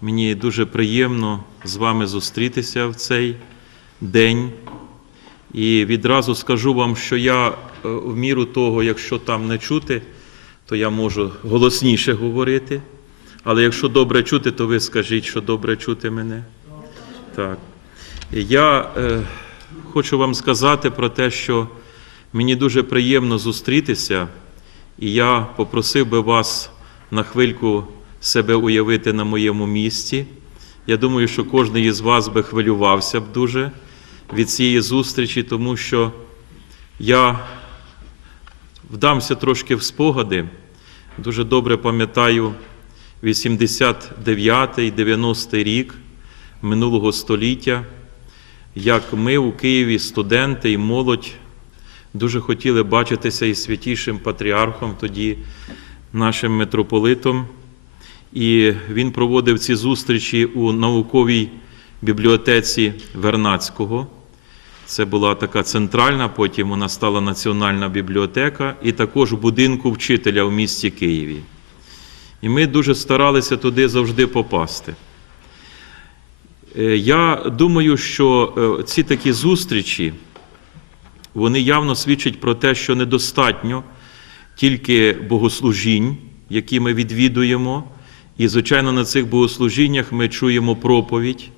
Мені дуже приємно з вами зустрітися в цей день. І відразу скажу вам, що я е, в міру того, якщо там не чути, то я можу голосніше говорити. Але якщо добре чути, то ви скажіть, що добре чути мене. Так. Я е, хочу вам сказати про те, що мені дуже приємно зустрітися, і я попросив би вас на хвильку себе уявити на моєму місці. Я думаю, що кожен із вас би хвилювався б дуже від цієї зустрічі, тому що я вдамся трошки в спогади. Дуже добре пам'ятаю 89-й, 90-й рік минулого століття, як ми у Києві, студенти і молодь, дуже хотіли бачитися із святішим патріархом, тоді нашим митрополитом. І він проводив ці зустрічі у науковій бібліотеці Вернацького. Це була така центральна, потім вона стала Національна бібліотека, і також будинку вчителя в місті Києві. І ми дуже старалися туди завжди попасти. Е, Я думаю, що е, ці такі зустрічі, вони явно свідчать про те, що недостатньо тільки богослужінь, які ми відвідуємо. І, звичайно, на цих богослужіннях ми чуємо проповідь.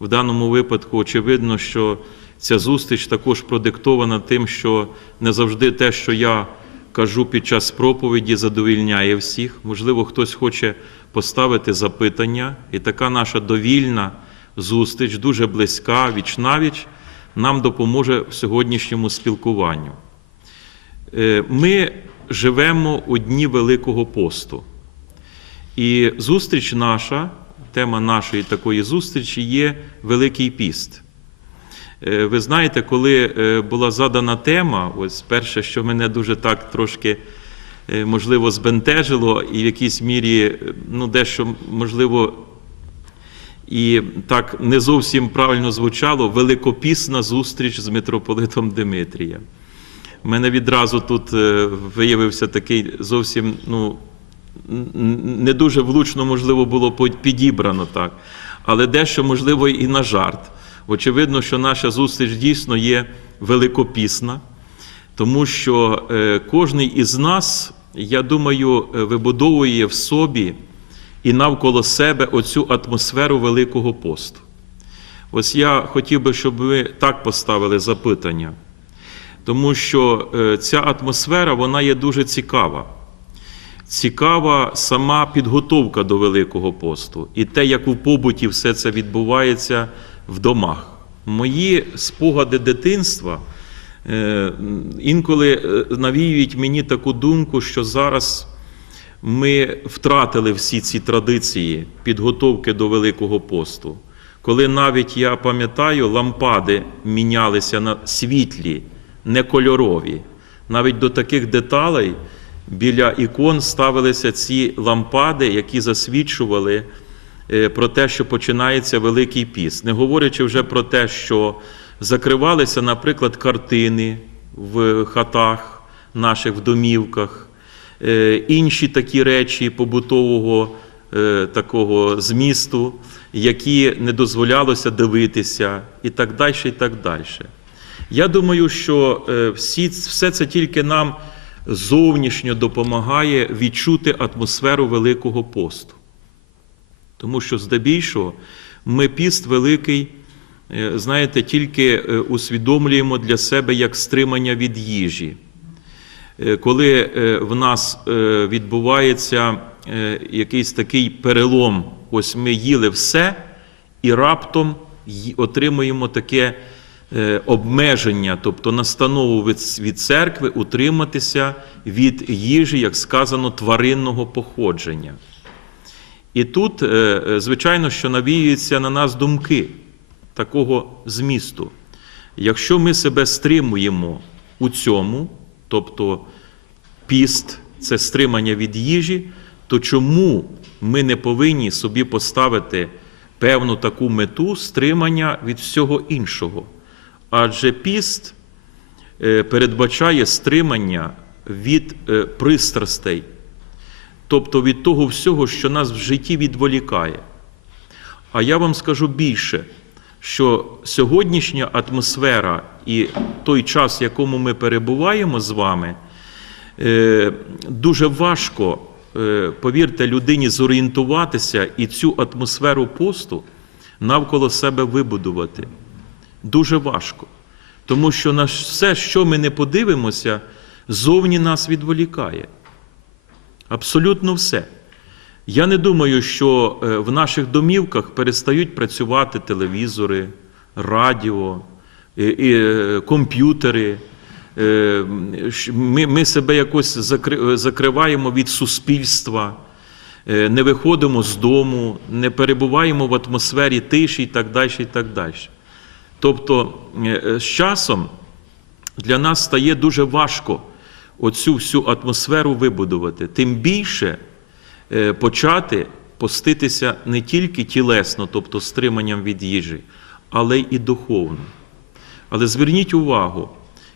В даному випадку, очевидно, що ця зустріч також продиктована тим, що не завжди те, що я кажу під час проповіді, задовільняє всіх. Можливо, хтось хоче поставити запитання, і така наша довільна зустріч, дуже близька, віч-навіч, нам допоможе в сьогоднішньому спілкуванню. Е, Ми живемо у дні Великого посту. І зустріч наша, тема нашої такої зустрічі є Великий піст. Е, Ви знаєте, коли е, була задана тема, ось перше, що мене дуже так трошки, е, можливо, збентежило, і в якійсь мірі, ну, дещо, можливо, і так не зовсім правильно звучало великопісна зустріч з митрополитом Димитрієм. У мене відразу тут виявився такий зовсім, ну, не дуже влучно, можливо, було підібрано так, але дещо, можливо, і на жарт. Очевидно, що наша зустріч дійсно є великопісна, тому що е, кожний із нас, я думаю, е, вибудовує в собі і навколо себе оцю атмосферу Великого посту. Ось я хотів би, щоб ви так поставили запитання, тому що е, ця атмосфера вона є дуже цікава. Цікава сама підготовка до Великого посту і те, як у побуті все це відбувається в домах. Мої спогади дитинства е, інколи е, навіюють мені таку думку, що зараз ми втратили всі ці традиції підготовки до Великого посту. Коли навіть я пам'ятаю, лампади мінялися на світлі, не кольорові. Навіть до таких деталей біля ікон ставилися ці лампади, які засвідчували е, про те, що починається Великий піст. Не говорячи вже про те, що закривалися, наприклад, картини в хатах наших, в домівках, е, інші такі речі побутового е, такого змісту, які не дозволялося дивитися, і так далі, і так далі. Я думаю, що всі, все це тільки нам зовнішньо допомагає відчути атмосферу Великого посту. Тому що, здебільшого, ми піст великий, е, знаєте, тільки е, усвідомлюємо для себе як стримання від їжі. Е, Коли в нас відбувається якийсь такий перелом, ось ми їли все, і раптом отримуємо таке обмеження, тобто настанову від, від церкви утриматися від їжі, як сказано, тваринного походження. І тут, е, е, звичайно, що навіюються на нас думки такого змісту. Якщо ми себе стримуємо у цьому, тобто піст це стримання від їжі, то чому ми не повинні собі поставити певну таку мету стримання від всього іншого? Адже піст е, передбачає стримання від е, пристрастей, тобто від того всього, що нас в житті відволікає. А я вам скажу більше, що сьогоднішня атмосфера і той час, в якому ми перебуваємо з вами, е, дуже важко, повірте, людині зорієнтуватися і цю атмосферу посту навколо себе вибудувати. Дуже важко. Тому що на все, що ми не подивимося, зовні нас відволікає. Абсолютно все. Я не думаю, що е, в наших домівках перестають працювати телевізори, радіо, і- і, е, комп'ютери. Е, Ми, ми себе якось закриваємо від суспільства, не виходимо з дому, не перебуваємо в атмосфері тиші і так далі. І так далі. Тобто е, е, з часом для нас стає дуже важко оцю всю атмосферу вибудувати. Тим більше е, почати поститися не тільки тілесно, тобто стриманням від їжі, але й духовно. Але зверніть увагу,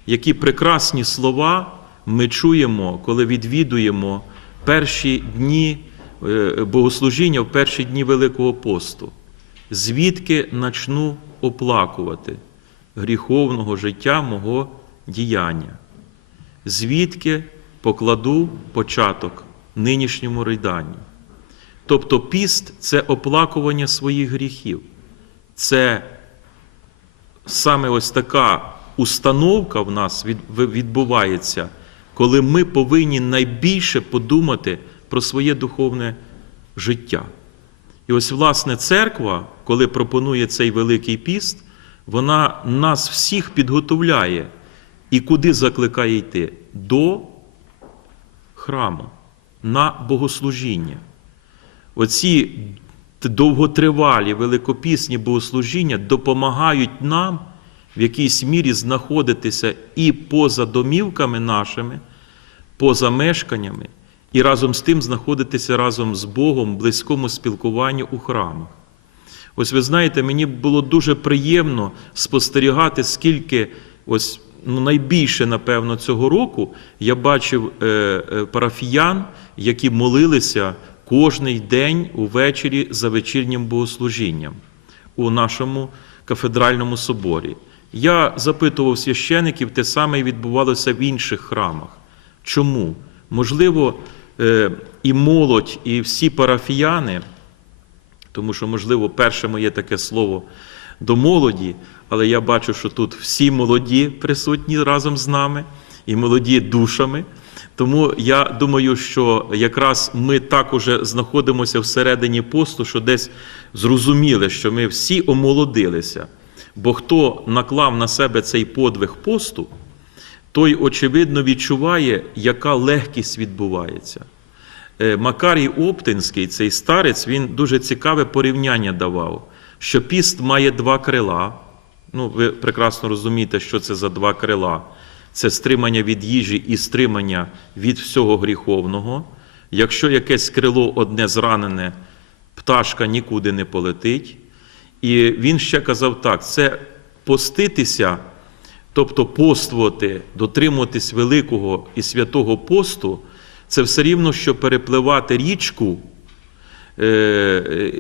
які прекрасні слова ми чуємо, коли відвідуємо перші дні богослужіння в перші дні Великого посту. Звідки начну оплакувати гріховного життя мого діяння? Звідки покладу початок нинішньому риданню? Тобто піст це оплакування своїх гріхів. Це саме ось така установка в нас відбувається, коли ми повинні найбільше подумати про своє духовне життя. І ось, власне, церква, коли пропонує цей Великий піст, вона нас всіх підготовляє і куди закликає йти? До храму, на богослужіння. Оці довготривалі великопісні богослужіння допомагають нам в якійсь мірі знаходитися і поза домівками нашими, поза мешканнями, і разом з тим знаходитися разом з Богом в близькому спілкуванні у храмах. Ось ви знаєте, мені було дуже приємно спостерігати, скільки ось ну, найбільше, напевно, цього року я бачив е, е, парафіян, які молилися кожний день увечері за вечірнім богослужінням у нашому кафедральному соборі. Я запитував священиків, те саме і відбувалося в інших храмах. Чому? Можливо, і молодь, і всі парафіяни тому що, можливо, перше моє таке слово до молоді, але я бачу, що тут всі молоді присутні разом з нами і молоді душами. Тому я думаю, що якраз ми так уже знаходимося всередині посту, що десь зрозуміли, що ми всі омолодилися. Бо хто наклав на себе цей подвиг посту, той, очевидно, відчуває, яка легкість відбувається. Е, Макарій Оптинський, цей старець, він дуже цікаве порівняння давав, що піст має два крила. Ну, ви прекрасно розумієте, що це за два крила. Це стримання від їжі і стримання від всього гріховного. Якщо якесь крило одне зранене, пташка нікуди не полетить. І він ще казав так: це поститися, тобто поствувати, дотримуватись великого і святого посту, це все рівно, що перепливати річку е, е,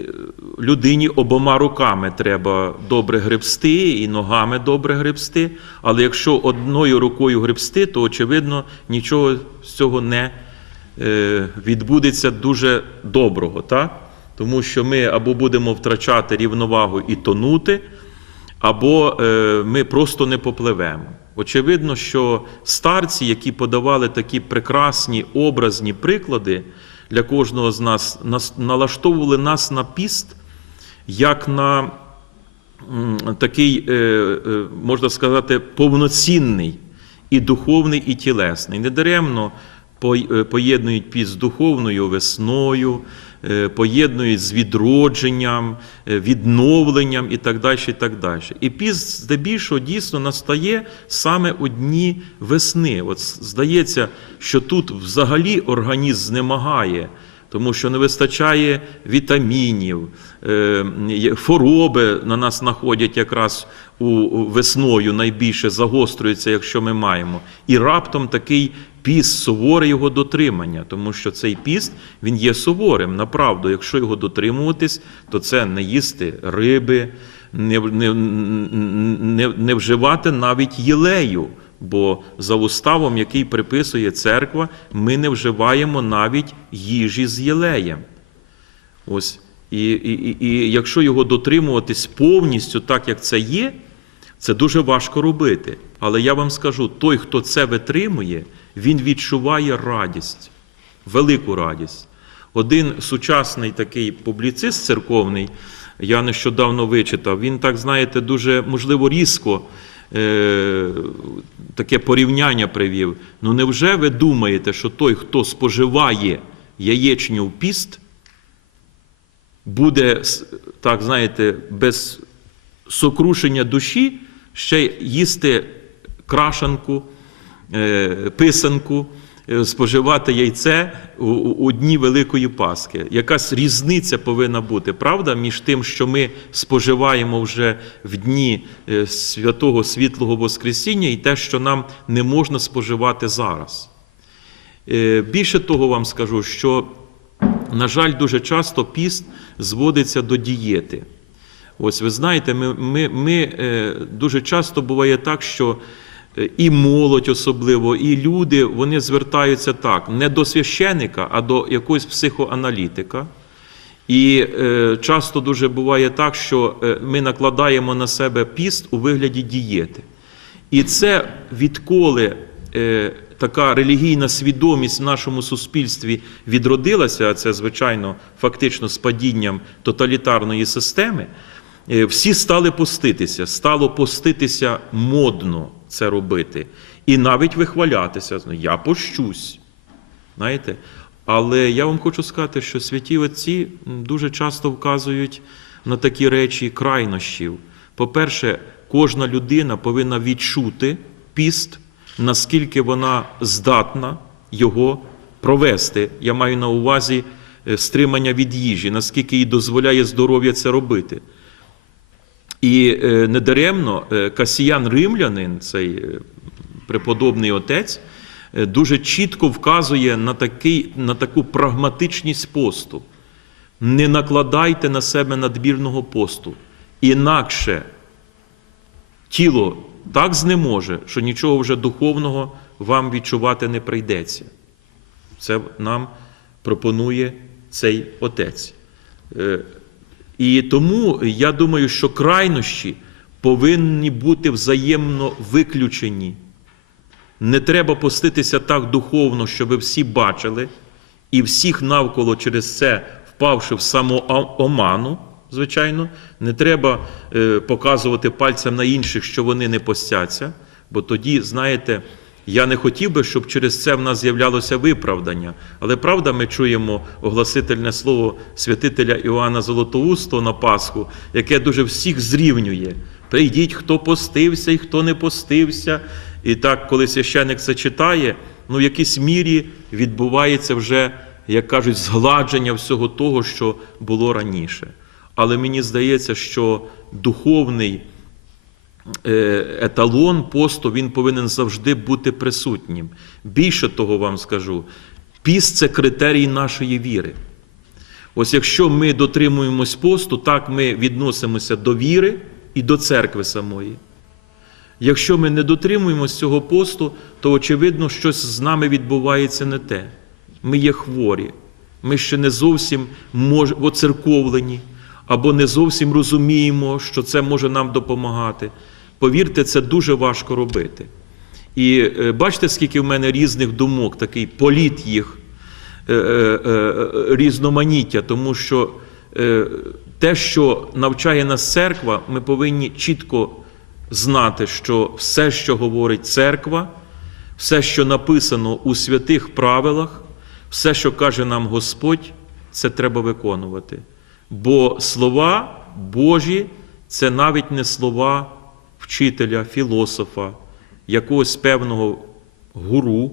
людині обома руками треба добре гребсти і ногами добре гребсти. Але якщо одною рукою гребсти, то очевидно нічого з цього не е, відбудеться дуже доброго. Так? Тому що ми або будемо втрачати рівновагу і тонути, або е, ми просто не попливемо. Очевидно, що старці, які подавали такі прекрасні образні приклади для кожного з нас, нас налаштовували нас на піст, як на такий, е, е, можна сказати, повноцінний і духовний, і тілесний. Недаремно поєднують піст з духовною весною, е, поєднують з відродженням, е, відновленням і так далі. І так далі. І піст здебільшого дійсно настає саме у дні весни. От здається, що тут взагалі організм знемагає, тому що не вистачає вітамінів, е, хвороби на нас находять якраз у весною найбільше загострюються, якщо ми маємо. І раптом такий піст суворе його дотримання, тому що цей піст він є суворим. Направду, якщо його дотримуватись, то це не їсти риби, не, не, не, не вживати навіть єлею. Бо за уставом, який приписує церква, ми не вживаємо навіть їжі з єлеєм. Ось. І, і, і, якщо його дотримуватись повністю так, як це є, це дуже важко робити. Але я вам скажу: той, хто це витримує, він відчуває радість, велику радість. Один сучасний такий публіцист церковний, я нещодавно вичитав, він так, знаєте, дуже, можливо, різко е, таке порівняння привів. Ну невже ви думаєте, що той, хто споживає яєчню в піст, буде, так знаєте, без сокрушення душі ще їсти крашанку, писанку, е, споживати яйце у, дні Великої Пасхи. Якась різниця повинна бути, правда, між тим, що ми споживаємо вже в дні е, святого світлого Воскресіння, і те, що нам не можна споживати зараз. Е, Більше того вам скажу, що, на жаль, дуже часто піст зводиться до дієти. Ось ви знаєте, ми, ми, ми е, дуже часто буває так, що е, і молодь особливо, і люди вони звертаються так, не до священика, а до якогось психоаналітика. І е, часто дуже буває так, що е, ми накладаємо на себе піст у вигляді дієти. І це відколи е, така релігійна свідомість в нашому суспільстві відродилася, а це, звичайно, фактично з падінням тоталітарної системи, всі стали поститися, стало поститися модно це робити. І навіть вихвалятися. Ну, Я пощусь. Знаєте? Але я вам хочу сказати, що святі отці дуже часто вказують на такі речі крайнощів. По-перше, кожна людина повинна відчути піст, наскільки вона здатна його провести. Я маю на увазі е, стримання від їжі, наскільки їй дозволяє здоров'я це робити. І е, недаремно е, Касіян Римлянин, цей е, преподобний отець, дуже чітко вказує на, такий, на таку прагматичність посту. Не накладайте на себе надмірного посту. Інакше тіло так знеможе, що нічого вже духовного вам відчувати не прийдеться. Це нам пропонує цей отець. І тому я думаю, що крайнощі повинні бути взаємно виключені. Не треба поститися так духовно, щоб всі бачили, і всіх навколо через це, впавши в самооману, звичайно, не треба е, показувати пальцем на інших, що вони не постяться, бо тоді, знаєте, я не хотів би, щоб через це в нас з'являлося виправдання. Але правда, ми чуємо огласительне слово святителя Іоанна Золотоустого на Пасху, яке дуже всіх зрівнює. Прийдіть, хто постився і хто не постився. І так, коли священик це читає, ну в якійсь мірі відбувається вже, як кажуть, згладження всього того, що було раніше. Але мені здається, що духовний еталон посту він повинен завжди бути присутнім. Більше того вам скажу, піст це критерій нашої віри. Ось якщо ми дотримуємось посту, так ми відносимося до віри і до церкви самої. Якщо ми не дотримуємося цього посту, то очевидно, щось з нами відбувається не те. Ми є хворі, ми ще не зовсім мож... оцерковлені, або не зовсім розуміємо, що це може нам допомагати. Повірте, це дуже важко робити. І е, бачите, скільки в мене різних думок, такий політ їх е, е, різноманіття, тому що те, що навчає нас церква, ми повинні чітко знати, що все, що говорить церква, все, що написано у святих правилах, все, що каже нам Господь, це треба виконувати. Бо слова Божі це навіть не слова вчителя, філософа, якогось певного гуру,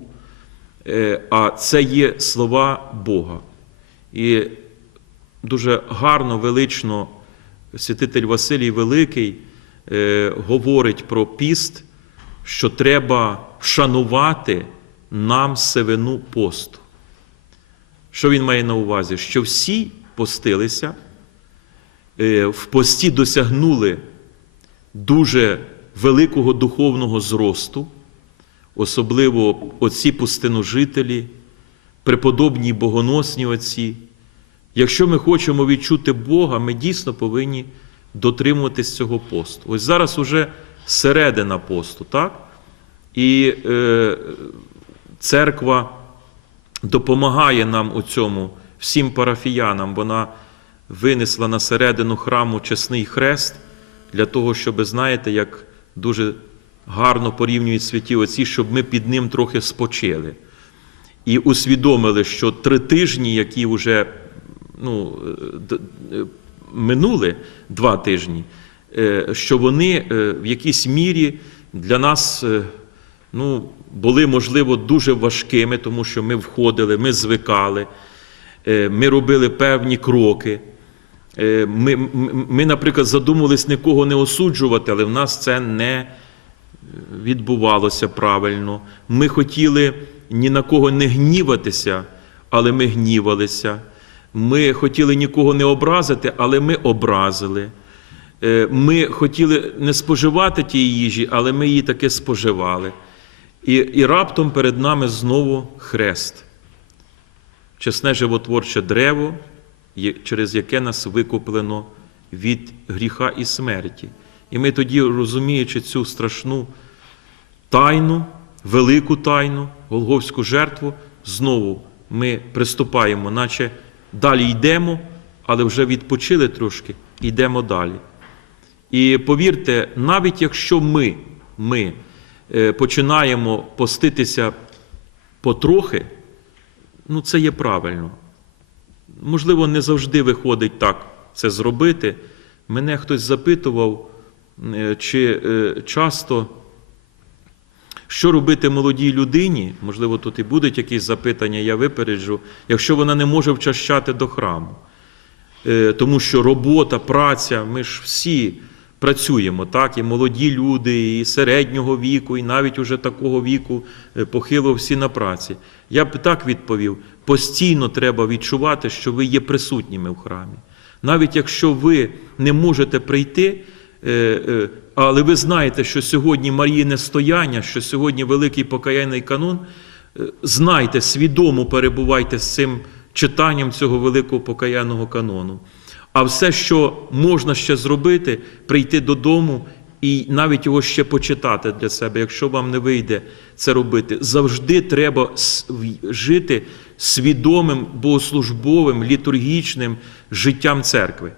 е, а це є слова Бога. І дуже гарно, велично святитель Василій Великий е, говорить про піст, що треба вшанувати нам севину посту. Що він має на увазі? Що всі постилися, е, в пості досягнули дуже великого духовного зросту, особливо отці пустиножителі, преподобні богоносні отці. Якщо ми хочемо відчути Бога, ми дійсно повинні дотримуватись цього посту. Ось зараз уже середина посту, так? І е, церква допомагає нам у цьому всім парафіянам. Вона винесла на середину храму чесний хрест для того, щоб, знаєте, як дуже гарно порівнюють святі отці, щоб ми під ним трохи спочили. І усвідомили, що три тижні, які вже ну, е, минули два тижні, е, що вони е, в якійсь мірі для нас е, ну, були, можливо, дуже важкими, тому що ми входили, ми звикали, е, ми робили певні кроки. Е, Ми, ми, наприклад, задумувались нікого не осуджувати, але в нас це не відбувалося правильно. Ми хотіли ні на кого не гніватися, але ми гнівалися. Ми хотіли нікого не образити, але ми образили. Е, Ми хотіли не споживати тієї їжі, але ми її таки споживали. І, і раптом перед нами знову хрест, чесне животворче древо, через яке нас викуплено від гріха і смерті. І ми тоді, розуміючи цю страшну тайну, велику тайну, Голговську жертву, знову ми приступаємо, наче далі йдемо, але вже відпочили трошки, йдемо далі. І повірте, навіть якщо ми, ми е, починаємо поститися потрохи, ну це є правильно. Можливо, не завжди виходить так це зробити. Мене хтось запитував, е, чи е, часто, що робити молодій людині, можливо, тут і будуть якісь запитання, я випереджу, якщо вона не може вчащати до храму. Е, Тому що робота, праця, ми ж всі працюємо, так, і молоді люди, і середнього віку, і навіть уже такого віку похило всі на праці. Я б так відповів: постійно треба відчувати, що ви є присутніми в храмі. Навіть якщо ви не можете прийти, е, е, але ви знаєте, що сьогодні Маріїне стояння, що сьогодні великий покаянний канон, е, знайте, свідомо перебувайте з цим читанням цього великого покаянного канону. А все, що можна ще зробити, прийти додому і навіть його ще почитати для себе, якщо вам не вийде це робити, завжди треба жити свідомим богослужбовим, літургічним життям церкви.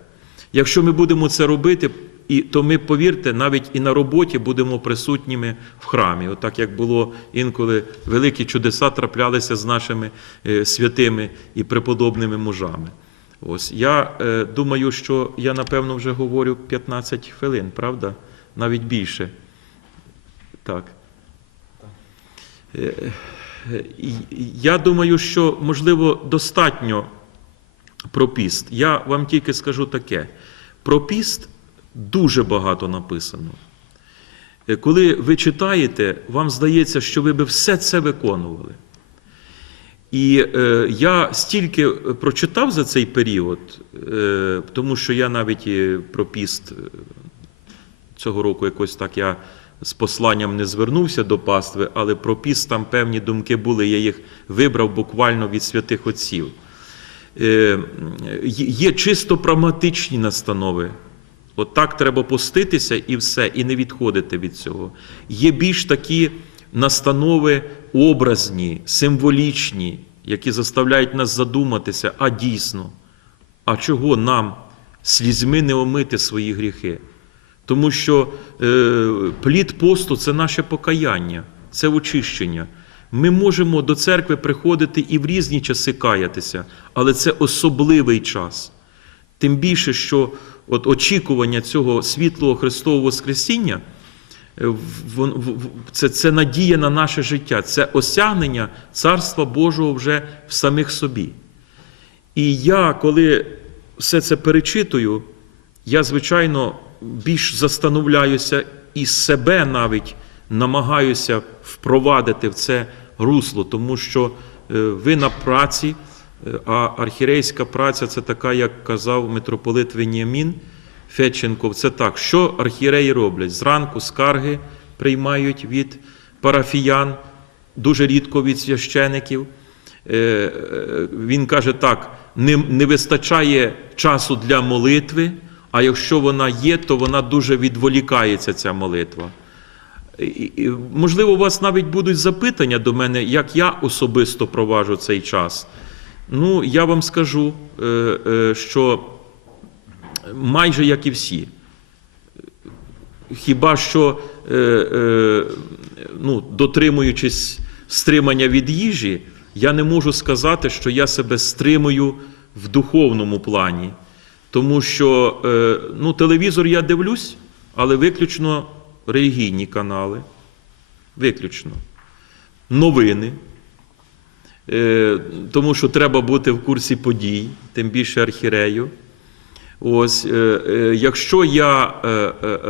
Якщо ми будемо це робити, і, то ми, повірте, навіть і на роботі будемо присутніми в храмі. Отак як було інколи великі чудеса траплялися з нашими е, святими і преподобними мужами. Ось я е, думаю, що я напевно вже говорю 15 хвилин, правда? Навіть більше. Так. Е, Я думаю, що можливо достатньо про піст. Я вам тільки скажу таке: про піст дуже багато написано. Е, Коли ви читаєте, вам здається, що ви би все це виконували. І е, я стільки прочитав за цей період, е, тому що я навіть і про піст е, цього року якось так я з посланням не звернувся до пастви, але про піст там певні думки були, я їх вибрав буквально від святих отців. Е, є- чисто прагматичні настанови. От так треба поститися і все, і не відходити від цього. Є більш такі настанови образні, символічні, які заставляють нас задуматися, а дійсно, а чого нам слізьми не омити свої гріхи? Тому що е, плід посту це наше покаяння, це очищення. Ми можемо до церкви приходити і в різні часи каятися, але це особливий час. Тим більше, що от очікування цього світлого Христового Воскресіння е, це, це надія на наше життя, це осягнення Царства Божого вже в самих собі. І я, коли все це перечитую, я, звичайно, більш застановляюся і себе навіть намагаюся впровадити в це русло, тому що е, ви на праці, е, а архірейська праця це така, як казав митрополит Веніамін Федченков, це так, що архіреї роблять? Зранку скарги приймають від парафіян, дуже рідко від священиків. Е, Він каже так: не вистачає часу для молитви, а якщо вона є, то вона дуже відволікається, ця молитва. І- Можливо, у вас навіть будуть запитання до мене, як я особисто проваджу цей час. Ну, я вам скажу, е, е, що майже як і всі. Хіба що, е, ну, дотримуючись стримання від їжі, я не можу сказати, що я себе стримую в духовному плані. Тому що е, ну, телевізор я дивлюсь, але виключно релігійні канали. Виключно. Новини. Е, тому що треба бути в курсі подій, тим більше архірею. Ось, е, якщо я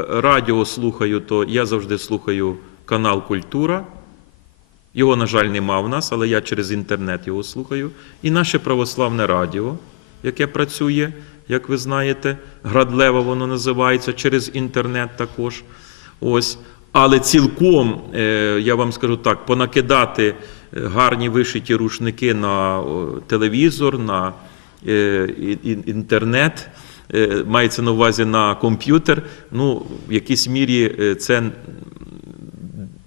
радіо слухаю, то я завжди слухаю канал Культура. Його, на жаль, нема в нас, але я через інтернет його слухаю. І наше православне радіо, яке працює, як ви знаєте, Градлева воно називається, через інтернет також. Ось. Але цілком, е, я вам скажу так, понакидати е, гарні вишиті рушники на телевізор, на е, інтернет, мається на увазі на комп'ютер. Ну, в якійсь мірі це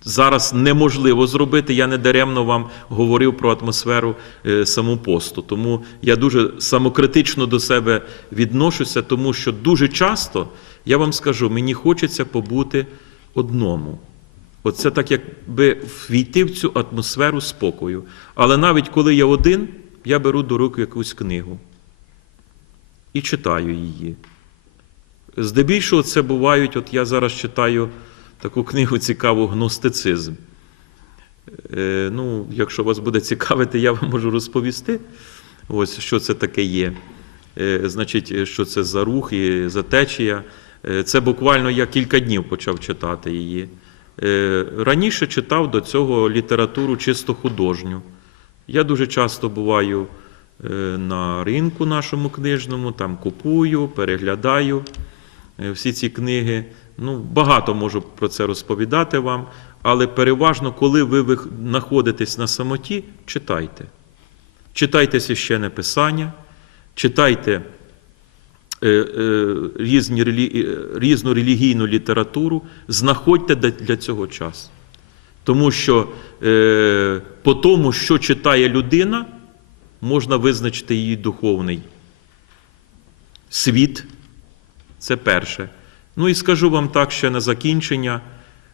зараз неможливо зробити. Я не даремно вам говорив про атмосферу е, самопосту. Тому я дуже самокритично до себе відношуся, тому що дуже часто, я вам скажу, мені хочеться побути одному. Оце так, якби війти в цю атмосферу спокою. Але навіть коли я один, я беру до рук якусь книгу і читаю її. Здебільшого це бувають, от я зараз читаю таку книгу цікаву гностицизм. Е, ну, якщо вас буде цікавити, я вам можу розповісти, ось що це таке є. Е, значить, що це за рух і за течія. Е, це буквально я кілька днів почав читати її. Е, раніше читав до цього літературу чисто художню. Я дуже часто буваю е, на ринку нашому книжному, там купую, переглядаю е, всі ці книги. Ну, багато можу про це розповідати вам, але переважно, коли ви знаходитесь на самоті, читайте. Читайте священне писання, читайте е, е, різні, е, різну релігійну літературу, знаходьте для- цього час. Тому що по тому, що читає людина, можна визначити її духовний світ. Це перше. Ну і скажу вам так ще на закінчення.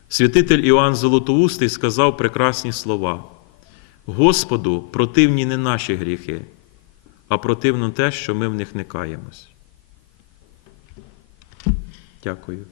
Святитель Іоанн Золотоустий сказав прекрасні слова. Господу противні не наші гріхи, а противно те, що ми в них не каємось. Дякую.